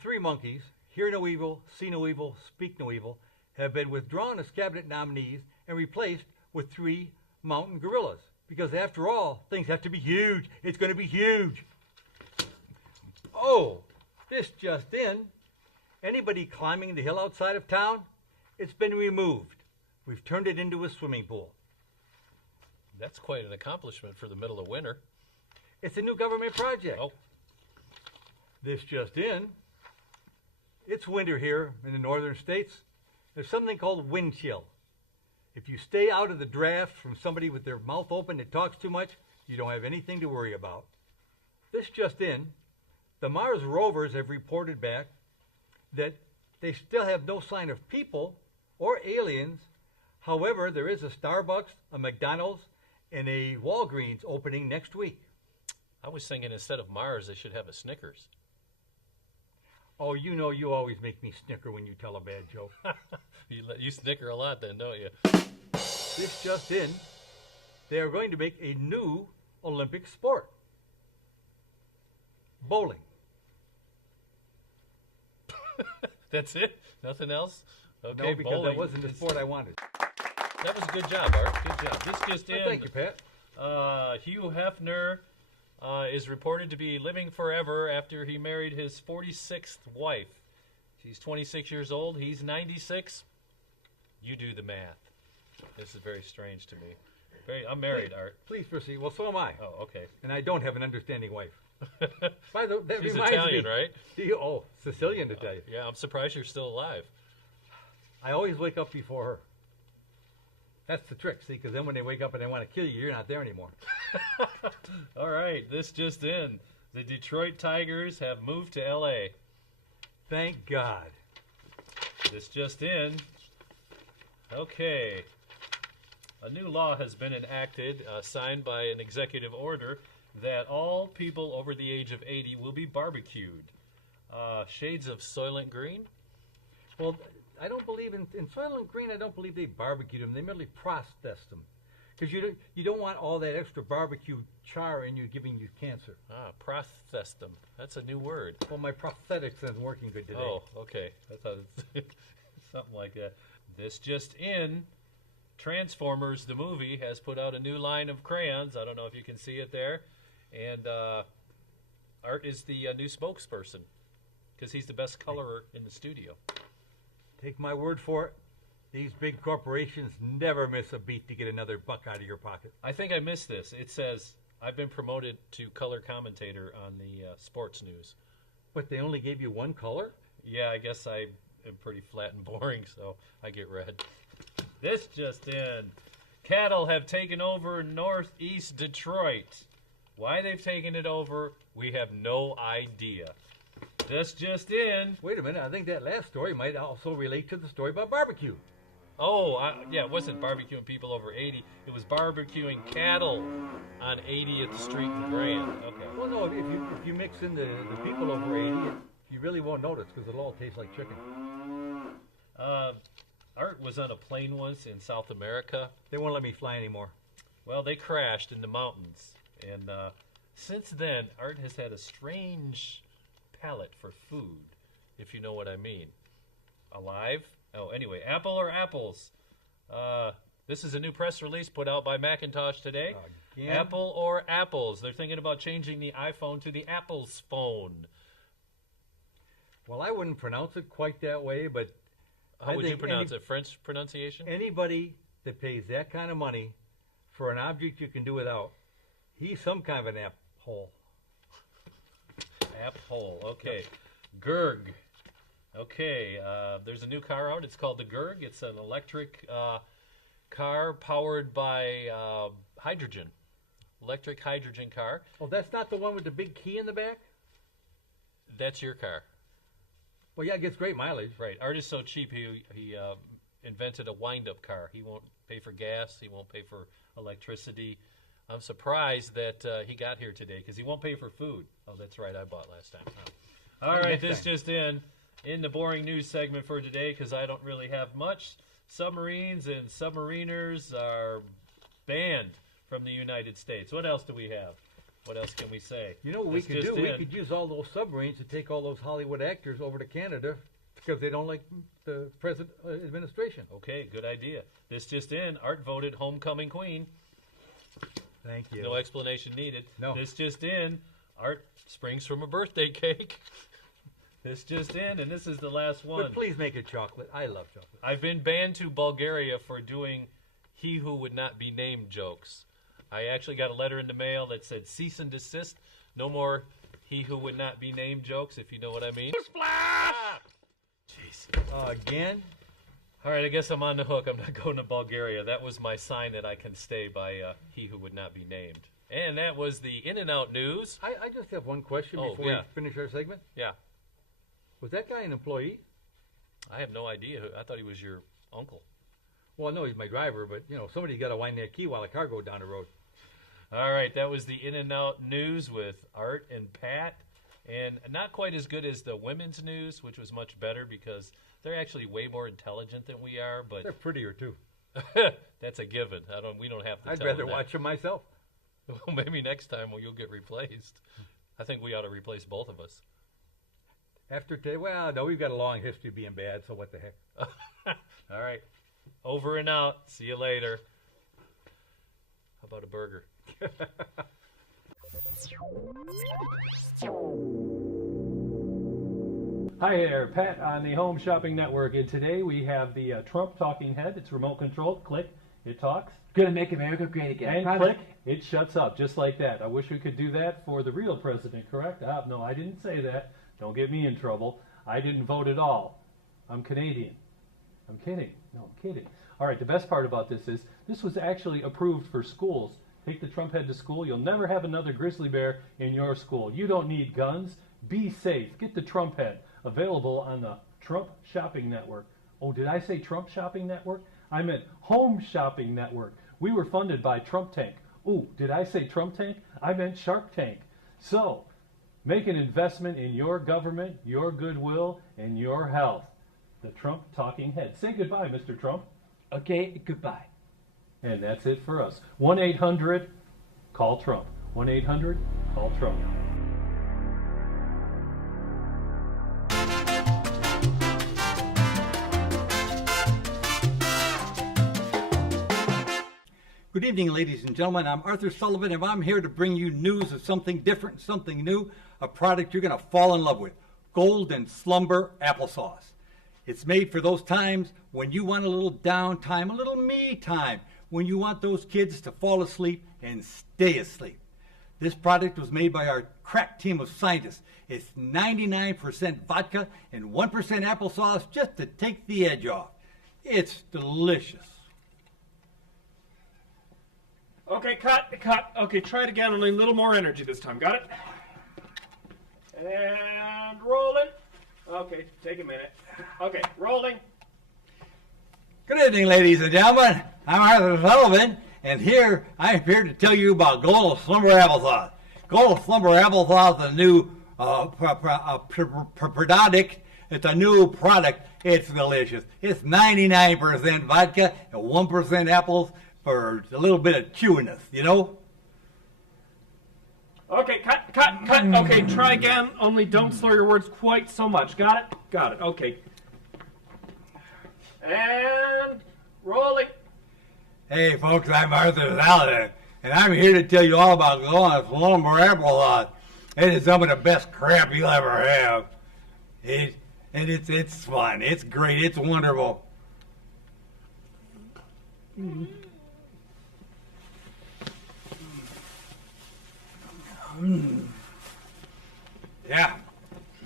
three monkeys, hear no evil, see no evil, speak no evil, have been withdrawn as cabinet nominees and replaced with three mountain gorillas. Because after all, things have to be huge. It's going to be huge. Oh, this just in. Anybody climbing the hill outside of town? It's been removed. We've turned it into a swimming pool. That's quite an accomplishment for the middle of winter. It's a new government project. Oh. This just in. It's winter here in the northern states. There's something called wind chill. If you stay out of the draft from somebody with their mouth open that talks too much, you don't have anything to worry about. This just in. The Mars rovers have reported back that they still have no sign of people or aliens. However, there is a Starbucks, a McDonald's, and a Walgreens opening next week. I was thinking instead of Mars, they should have a Snickers. Oh, you know you always make me snicker when you tell a bad joke. You snicker a lot then, don't you? This just in. They are going to make a new Olympic sport. Bowling. That's it? Nothing else? Okay, No, because bowling. that wasn't the sport I wanted. That was a good job, Art. Good job. This just in. Thank you, Pat. Hugh Hefner is reported to be living forever after he married his 46th wife. She's 26 years old. He's 96. You do the math. This is very strange to me. I'm married, Art. Please proceed. Well, so am I. Oh, okay. And I don't have an understanding wife. That She's reminds Italian, me. right? Oh, Sicilian to tell you. Yeah, I'm surprised you're still alive. I always wake up before her. That's the trick, see, because then when they wake up and they want to kill you, you're not there anymore. All right, this just in. The Detroit Tigers have moved to L.A. Thank God. This just in. Okay. A new law has been enacted, signed by an executive order, that all people over the age of 80 will be barbecued. Shades of Soylent Green? Well, I don't believe in Soylent Green. I don't believe they barbecued them. They merely processed them, because you don't want all that extra barbecue char in you giving you cancer. Processed them. That's a new word. Well, my prosthetics isn't working good today. Oh, okay. I thought it's something like that. This just in. Transformers, the movie, has put out a new line of crayons. I don't know if you can see it there. And Art is the new spokesperson, because he's the best colorer in the studio. Take my word for it. These big corporations never miss a beat to get another buck out of your pocket. I think I missed this. It says, I've been promoted to color commentator on the sports news. But they only gave you one color? Yeah, I guess I am pretty flat and boring, so I get red. This just in. Cattle have taken over northeast Detroit. Why they've taken it over, we have no idea. This just in. Wait a minute. I think that last story might also relate to the story about barbecue. Oh, yeah, it wasn't barbecuing people over 80. It was barbecuing cattle on 80th Street and Grand. Okay. Well, no, if you mix in the people over 80, you really won't notice, because it'll all taste like chicken. Art was on a plane once in South America. They won't let me fly anymore. Well, they crashed in the mountains. And since then, Art has had a strange palate for food, if you know what I mean. Alive? Oh, anyway, apple or apples? This is a new press release put out by Macintosh today. Again? Apple or apples? They're thinking about changing the iPhone to the Apple's phone. Well, I wouldn't pronounce it quite that way, but how would you pronounce it? French pronunciation? Anybody that pays that kind of money for an object you can do without, he's some kind of an app-hole. App-hole, okay. Gurg. Okay, there's a new car out. It's called the Gurg. It's an electric car powered by hydrogen. Electric hydrogen car. Oh, that's not the one with the big key in the back? That's your car. Well, yeah, it gets great mileage. Right. Art is so cheap, he invented a wind-up car. He won't pay for gas. He won't pay for electricity. I'm surprised that he got here today, because he won't pay for food. Oh, that's right. I bought last time. Oh. All right, this just in the boring news segment for today, because I don't really have much. Submarines and submariners are banned from the United States. What else do we have? What else can we say? You know what we This could just do? We in. could use all those submarines to take all those Hollywood actors over to Canada because they don't like the present administration. Okay, good idea. This just in, Art voted homecoming queen. Thank you. No explanation needed. No. This just in, Art springs from a birthday cake. This just in, and this is the last one. But please make it chocolate. I love chocolate. I've been banned to Bulgaria for doing he who would not be named jokes. I actually got a letter in the mail that said cease and desist. No more he who would not be named jokes, if you know what I mean. Splash! Jeez. Again? All right, I guess I'm on the hook. I'm not going to Bulgaria. That was my sign that I can stay by he who would not be named. And that was the In-N-Out news. I just have one question Oh, before yeah. we finish our segment. Yeah, Was that guy an employee? I have no idea. I thought he was your uncle. Well, no, he's my driver, but, you know, somebody's got to wind that key while the car goes down the road. All right, that was the In-N-Out news with Art and Pat. And not quite as good as the women's news, which was much better because they're actually way more intelligent than we are. But They're prettier, too. that's a given. We don't have to. I'd tell rather them that. watch them myself. Well, maybe next time you'll get replaced. I think we ought to replace both of us. After today, well, no, we've got a long history of being bad, so what the heck. All right, over and out. See you later. How about a burger? Hi there, Pat on the Home Shopping Network, and today we have the Trump talking head. It's remote controlled. Click, it talks. Gonna make America great again. And Proud click, of- it shuts up, just like that. I wish we could do that for the real president, correct? No, I didn't say that. Don't get me in trouble. I didn't vote at all. I'm Canadian. I'm kidding. No, I'm kidding. All right, the best part about this is this was actually approved for schools. Take the Trump head to school. You'll never have another grizzly bear in your school. You don't need guns. Be safe. Get the Trump head. Available on the Trump Shopping Network. Oh, did I say Trump Shopping Network? I meant Home Shopping Network. We were funded by Trump Tank. Oh, did I say Trump Tank? I meant Shark Tank. So, make an investment in your government, your goodwill, and your health. The Trump Talking Head. Say goodbye, Mr. Trump. Okay, goodbye. And that's it for us. 1-800-CALL-TRUMP. 1-800-CALL-TRUMP. Good evening, ladies and gentlemen. I'm Arthur Sullivan, and I'm here to bring you news of something different, something new, a product you're going to fall in love with, Golden Slumber Applesauce. It's made for those times when you want a little downtime, a little me time, when you want those kids to fall asleep and stay asleep. This product was made by our crack team of scientists. It's 99% vodka and 1% applesauce just to take the edge off. It's delicious. Okay, cut. Okay, try it again, only a little more energy this time. Got it? And rolling. Okay, take a minute. Okay, rolling. Good evening, ladies and gentlemen. I'm Arthur Sullivan, and I'm here to tell you about Golden Slumber Applesauce. Golden Slumber Applesauce is a new product. It's a new product. It's delicious. It's 99% vodka and 1% apples for a little bit of chewiness, you know? Okay, cut. Okay, try again, only don't slur your words quite so much. Got it? Got it, okay. And rolling. Hey, folks, I'm Arthur Sullivan, and I'm here to tell you all about Golden Slumber Applesauce. It is some of the best crap you'll ever have. It's fun. It's great. It's wonderful. Yeah,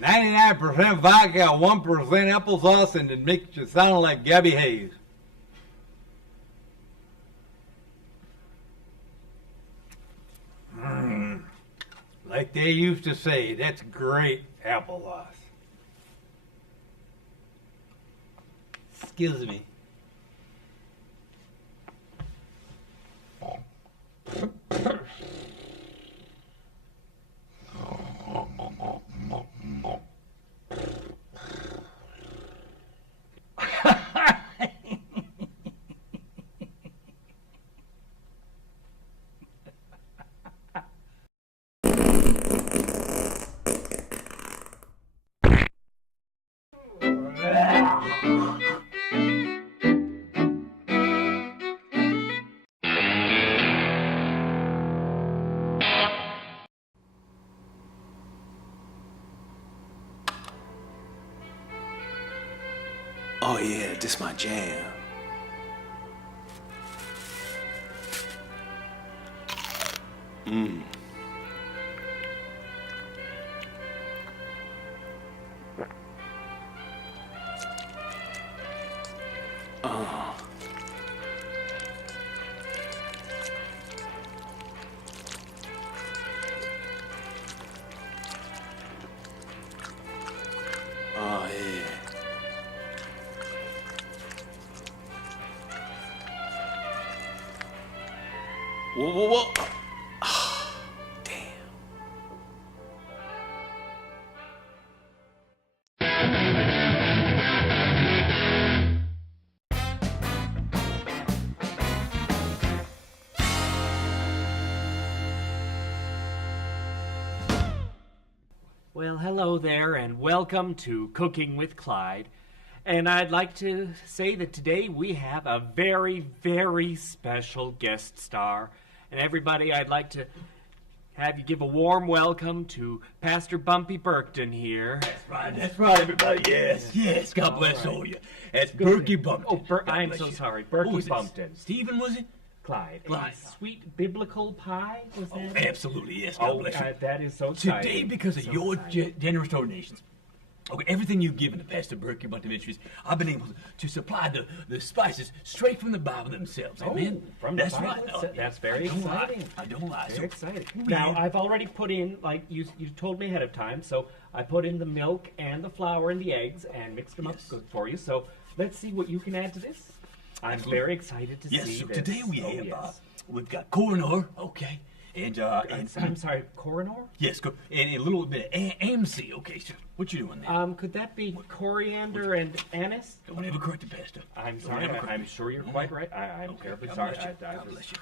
99% vodka, 1% applesauce, and it makes you sound like Gabby Hayes. Like they used to say, that's great applesauce. Excuse me. yeah, this my jam. Mmm. Oh, yeah. Whoa. Damn. Well, hello there, and welcome to Cooking with Clyde. And I'd like to say that today we have a very, very special guest star. And everybody, I'd like to have you give a warm welcome to Pastor Bumpy Burkton here. That's right, everybody. Yes. God bless all you. That's Berkey Bumpton. Oh, God I'm bless so you. sorry. Who Berkey was it? Bumpton. Stephen, was it? Clyde. Clyde. A sweet biblical pie, was Oh, that? absolutely, yes. God bless you. That is so exciting. Today, because of So your exciting. generous donations, okay, everything you've given to Pastor Berkey Bumpton Ministries, I've been able to supply the spices straight from the Bible themselves. Amen. From the That's Bible right. itself. That's very I don't lie. exciting. I don't lie. Very So, exciting. we Now, have- I've already put in, like you told me ahead of time, so I put in the milk and the flour and the eggs and mixed them up Yes. good for you. So let's see what you can add to this. I'm Absolutely. very excited to Yes. see So this. today we Oh, have yes. we've got coroner, okay, and I'm sorry, coroner? yes, and a little bit of AMC. Okay, so what you doing there? Could that be coriander and anise? Don't ever correct the pastor. I'm Don't sorry. ever correct I'm me. sure you're quite right. I'm Okay, terribly God sorry. bless you. I God was- bless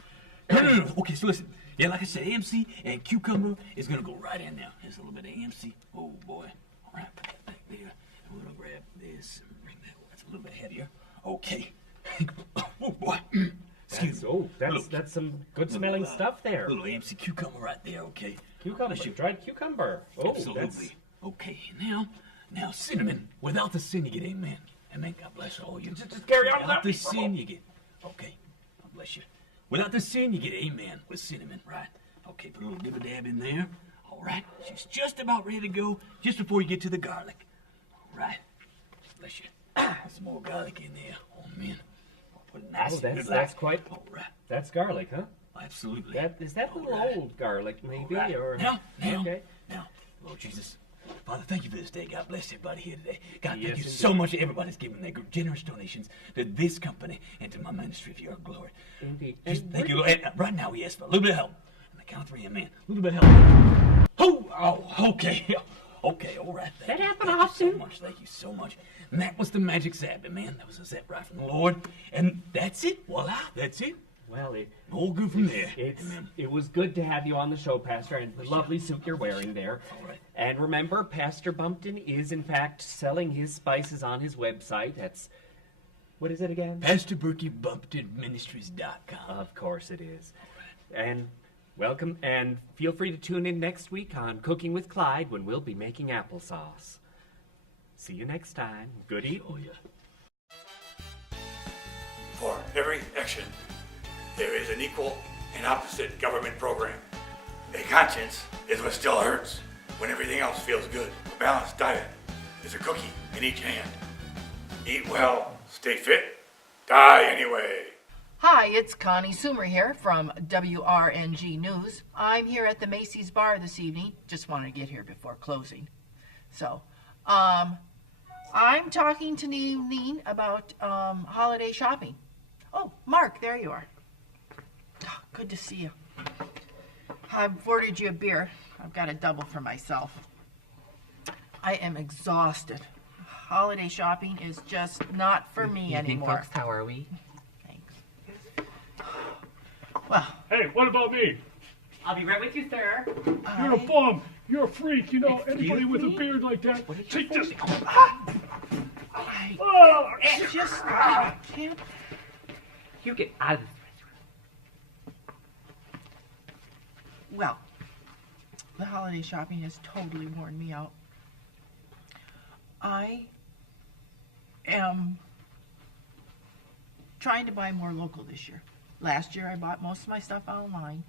you. No. Okay, so listen. Yeah, like I said, AMC and cucumber is gonna go right in now. Here's a little bit of AMC. Oh boy. All right, put that back there. I'm gonna grab this and bring that. That's a little bit heavier. Okay. Oh boy. Excuse me. Little- That's some good smelling little, stuff there. Little AMC cucumber right there. Okay. Cucumber, Bless you. dried cucumber. Oh, Absolutely. that's Okay, now cinnamon. Without the sin, you get amen. Amen. God bless all you. Just carry on Without without the me. sin, you get. Okay. God bless you. Without the sin, you get amen with cinnamon, right? Okay, put a little dib dab in there. All right. She's just about ready to go, just before you get to the garlic. All right. Bless you. Some more garlic in there. Oh man. I'll put it nice Oh, and that's- good like. that's quite- All right. that's garlic, huh? Absolutely. That is that a All little right. old garlic, maybe, Right. or Now, okay. Lord Jesus, Father, thank you for this day. God bless everybody here today. God, Yes, thank you indeed. so much. Everybody's giving their generous donations to this company and to my ministry for your glory. Indeed. Just And thank you, where- Lord. And right now, we ask for a little bit of help. On the count of three, amen. A little bit of help. Oh, okay. Okay, all right. Thank you. happen Thank you often? so much. Thank you so much. And that was the magic zap, man. That was a zap right from the Lord. And that's it. Voila. That's it. Well, All good from there. it was good to have you on the show, Pastor, and the lovely suit you're wearing there. All right. And remember, Pastor Bumpton is in fact selling his spices on his website. That's what is it again? PastorBerkeyBumptonMinistries.com. Of course it is. And welcome, and feel free to tune in next week on Cooking with Clyde when we'll be making applesauce. See you next time. Good eating. For every action, there is an equal and opposite government program. A conscience is what still hurts when everything else feels good. A balanced diet is a cookie in each hand. Eat well, stay fit, die anyway. Hi, it's Connie Sumer here from WRNG News. I'm here at the Macy's Bar this evening. Just wanted to get here before closing. So, I'm talking to Neen about holiday shopping. Oh, Mark, there you are. Oh, good to see you. I've ordered you a beer. I've got a double for myself. I am exhausted. Holiday shopping is just not for me anymore. How are we? Thanks. Well, Hey, what about me? I'll be right with you, sir. You're a bum. You're a freak. You know, Excuse anybody with a me? beard like that. Take this. I can't. You get out of this Well, the holiday shopping has totally worn me out. I am trying to buy more local this year. Last year I bought most of my stuff online.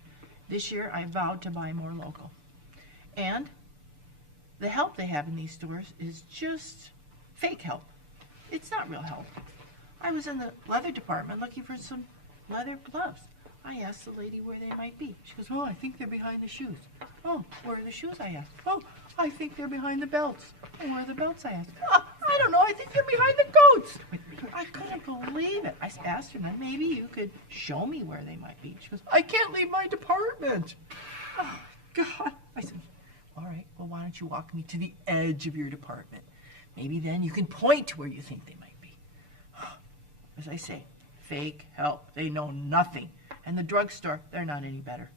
This year I vowed to buy more local. And the help they have in these stores is just fake help. It's not real help. I was in the leather department looking for some leather gloves. I asked the lady where they might be. She goes, oh, I think they're behind the shoes. Oh, where are the shoes, I asked. Oh, I think they're behind the belts. Oh, where are the belts, I asked. Oh, I don't know, I think they're behind the coats. I couldn't believe it. I asked her, now maybe you could show me where they might be. She goes, I can't leave my department. Oh, God. I said, all right, well, why don't you walk me to the edge of your department? Maybe then you can point to where you think they might be. As I say, fake help. They know nothing. And the drugstore, they're not any better.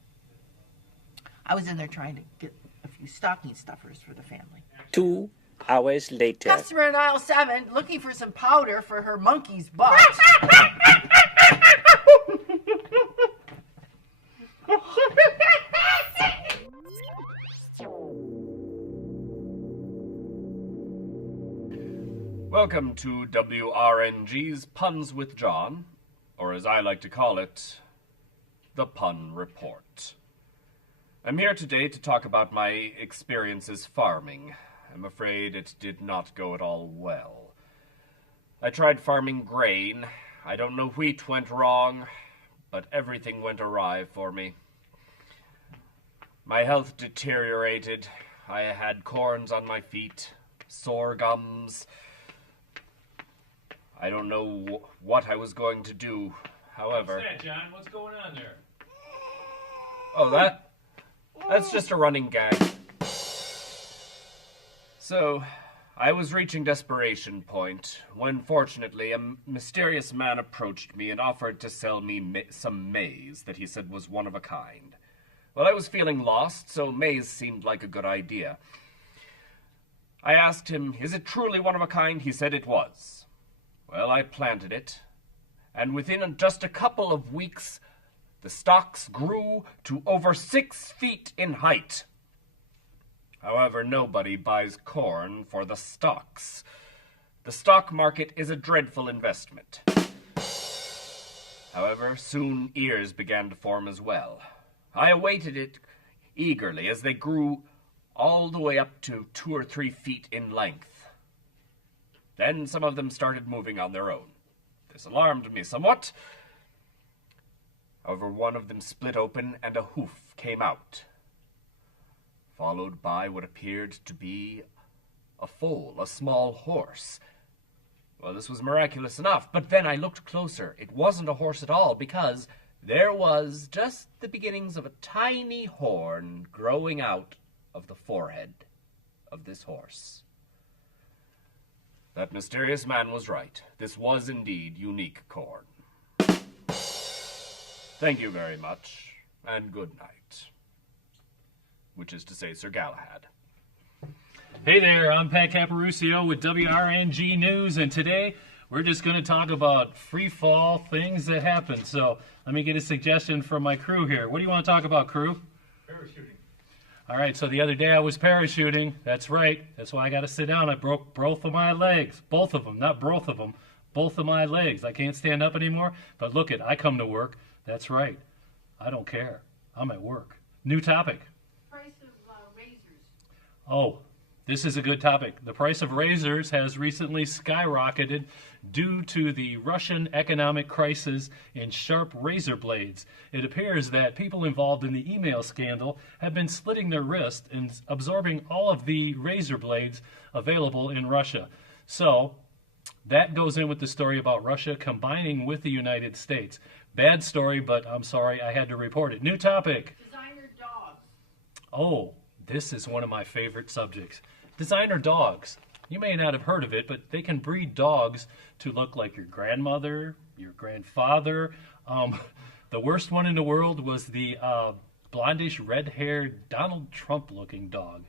I was in there trying to get a few stocking stuffers for the family. 2 hours later. Customer in aisle 7 looking for some powder for her monkey's butt. Welcome to WRNG's Puns with John, or as I like to call it, the Pun Report. I'm here today to talk about my experiences farming. I'm afraid it did not go at all well. I tried farming grain. I don't know wheat went wrong, but everything went awry for me. My health deteriorated. I had corns on my feet, sore gums. I don't know what I was going to do. However... What's that, John? What's going on there? Oh, that's just a running gag. So, I was reaching desperation point when, fortunately, a mysterious man approached me and offered to sell me some maize that he said was one of a kind. Well, I was feeling lost, so maize seemed like a good idea. I asked him, is it truly one of a kind? He said it was. Well, I planted it, and within just a couple of weeks, the stalks grew to over 6 feet in height. However, nobody buys corn for the stalks. The stock market is a dreadful investment. However, soon ears began to form as well. I awaited it eagerly as they grew all the way up to 2 or 3 feet in length. Then some of them started moving on their own. This alarmed me somewhat. However, one of them split open and a hoof came out, followed by what appeared to be a foal, a small horse. Well, this was miraculous enough, but then I looked closer. It wasn't a horse at all, because there was just the beginnings of a tiny horn growing out of the forehead of this horse. That mysterious man was right. This was indeed unique corn. Thank you very much, and good night. Which is to say, Sir Galahad. Hey there, I'm Pat Caparucio with WRNG News, and today we're just going to talk about free fall things that happen. So let me get a suggestion from my crew here. What do you want to talk about, crew? Parachuting. All right, so the other day I was parachuting. That's right. That's why I got to sit down. I broke both of my legs. Both of them, not both of them. Both of my legs. I can't stand up anymore. But look it, I come to work. That's right. I don't care. I'm at work. New topic. Price of razors. Oh, this is a good topic. The price of razors has recently skyrocketed due to the Russian economic crisis and sharp razor blades. It appears that people involved in the email scandal have been slitting their wrist and absorbing all of the razor blades available in Russia. So, that goes in with the story about Russia combining with the United States. Bad story, but I'm sorry, I had to report it. New topic. Designer dogs. Oh, this is one of my favorite subjects. Designer dogs. You may not have heard of it, but they can breed dogs to look like your grandmother, your grandfather. The worst one in the world was the blondish, red-haired, Donald Trump-looking dog.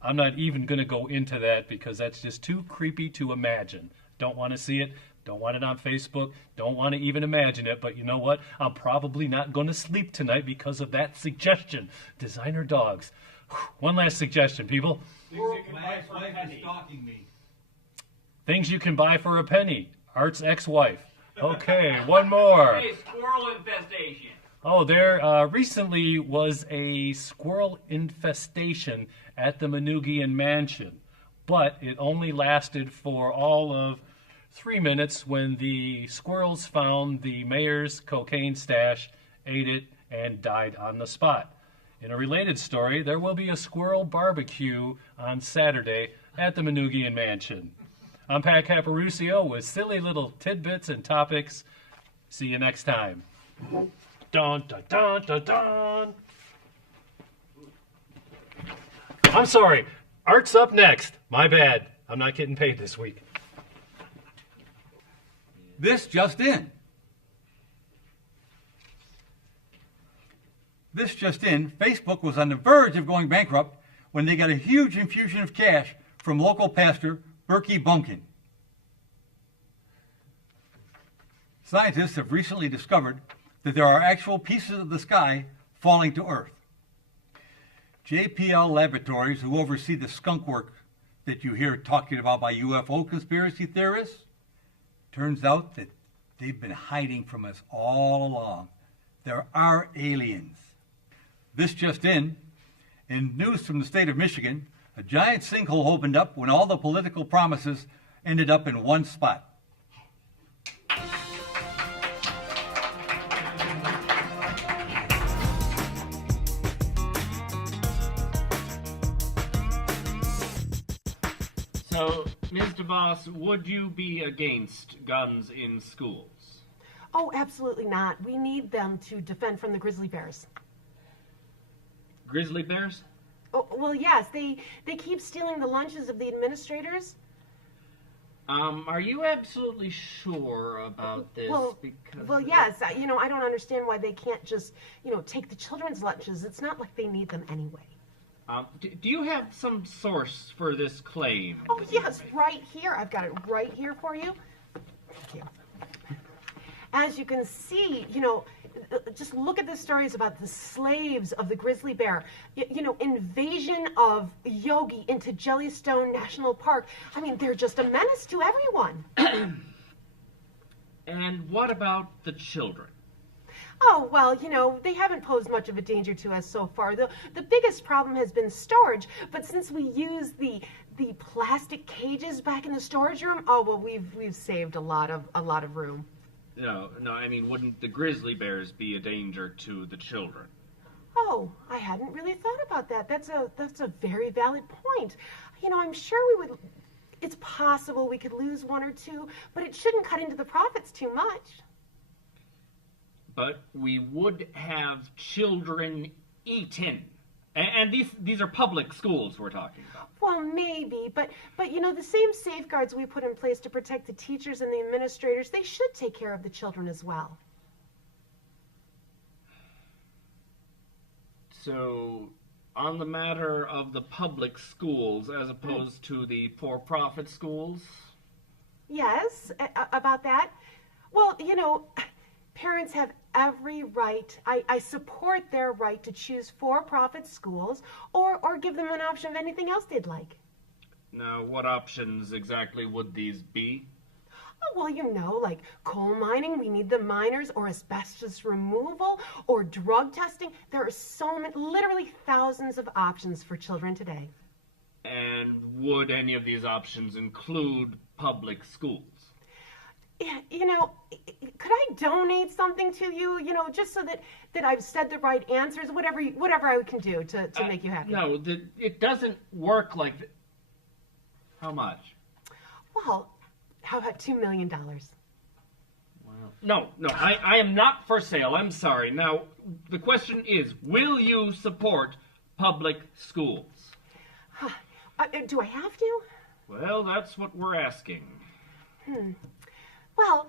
I'm not even going to go into that because that's just too creepy to imagine. Don't want to see it. Don't want it on Facebook. Don't want to even imagine it. But you know what? I'm probably not going to sleep tonight because of that suggestion. Designer dogs. One last suggestion, people. My ex-wife is stalking me. Things you can buy for a penny. Art's ex-wife. Okay, one more. Hey, squirrel infestation. Oh, there recently was a squirrel infestation at the Manoogian Mansion, but it only lasted for all of 3 minutes when the squirrels found the mayor's cocaine stash, ate it, and died on the spot. In a related story, there will be a squirrel barbecue on Saturday at the Manoogian Mansion. I'm Pat Caparucio with silly little tidbits and topics. See you next time. Dun, dun, dun, dun, dun. I'm sorry. Art's up next. My bad. I'm not getting paid this week. This just in. This just in, Facebook was on the verge of going bankrupt when they got a huge infusion of cash from local pastor Berkey Bumpkin. Scientists have recently discovered that there are actual pieces of the sky falling to Earth. JPL Laboratories, who oversee the skunk work that you hear talking about by UFO conspiracy theorists, turns out that they've been hiding from us all along. There are aliens. This just in news from the state of Michigan, a giant sinkhole opened up when all the political promises ended up in one spot. So, Ms. DeVos, would you be against guns in schools? Oh, absolutely not. We need them to defend from the grizzly bears. Grizzly bears? Oh, well, yes. They keep stealing the lunches of the administrators. Are you absolutely sure about this? Well, yes. I don't understand why they can't just, take the children's lunches. It's not like they need them anyway. Do you have some source for this claim? Oh, yes, right here. I've got it right here for you. Thank you. As you can see, just look at the stories about the slaves of the grizzly bear. Invasion of Yogi into Jellystone National Park. I mean, they're just a menace to everyone. And what about the children? Oh, well, they haven't posed much of a danger to us so far. The biggest problem has been storage, but since we use the plastic cages back in the storage room, oh, well, we've saved a lot of room. No, I mean, wouldn't the grizzly bears be a danger to the children? Oh, I hadn't really thought about that. That's a very valid point. I'm sure it's possible we could lose one or two, but it shouldn't cut into the profits too much. But we would have children eaten. And these are public schools we're talking about. Well, maybe, but the same safeguards we put in place to protect the teachers and the administrators, they should take care of the children as well. So, on the matter of the public schools as opposed to the for-profit schools? Yes, about that. Well, parents have every right. I support their right to choose for-profit schools or give them an option of anything else they'd like. Now, what options exactly would these be? Oh, well, like coal mining, we need the miners, or asbestos removal, or drug testing. There are so many, literally thousands of options for children today. And would any of these options include public schools? Could I donate something to you, just so that I've said the right answers, whatever I can do to make you happy? No, it doesn't work like that. How much? Well, how about $2 million? No, I am not for sale. I'm sorry. Now, the question is, will you support public schools? Do I have to? Well, that's what we're asking. Well,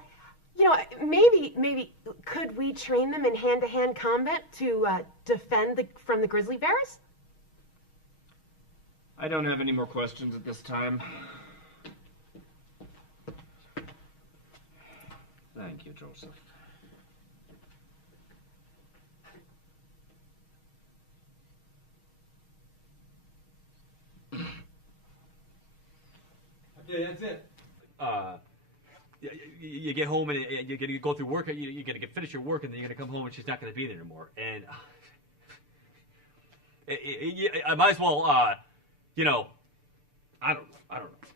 maybe could we train them in hand-to-hand combat to defend from the grizzly bears? I don't have any more questions at this time. Thank you, Joseph. Okay, that's it. you get home and you're going to go through work, you're going to finish your work, and then you're going to come home and she's not going to be there anymore. And I might as well, I don't know.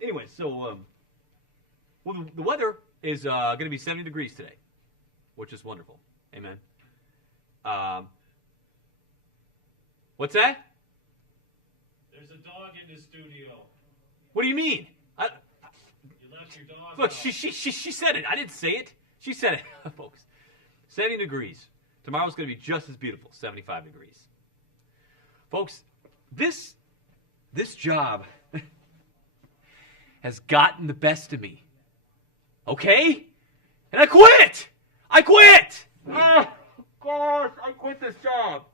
Anyway, so well, the weather is going to be 70 degrees today, which is wonderful. Amen. What's that? There's a dog in the studio. What do you mean? You left your dog Look, out. she said it. I didn't say it. She said it, folks. 70 degrees. Tomorrow's going to be just as beautiful, 75 degrees. Folks, this job has gotten the best of me. Okay? And I quit! Oh, gosh, I quit this job.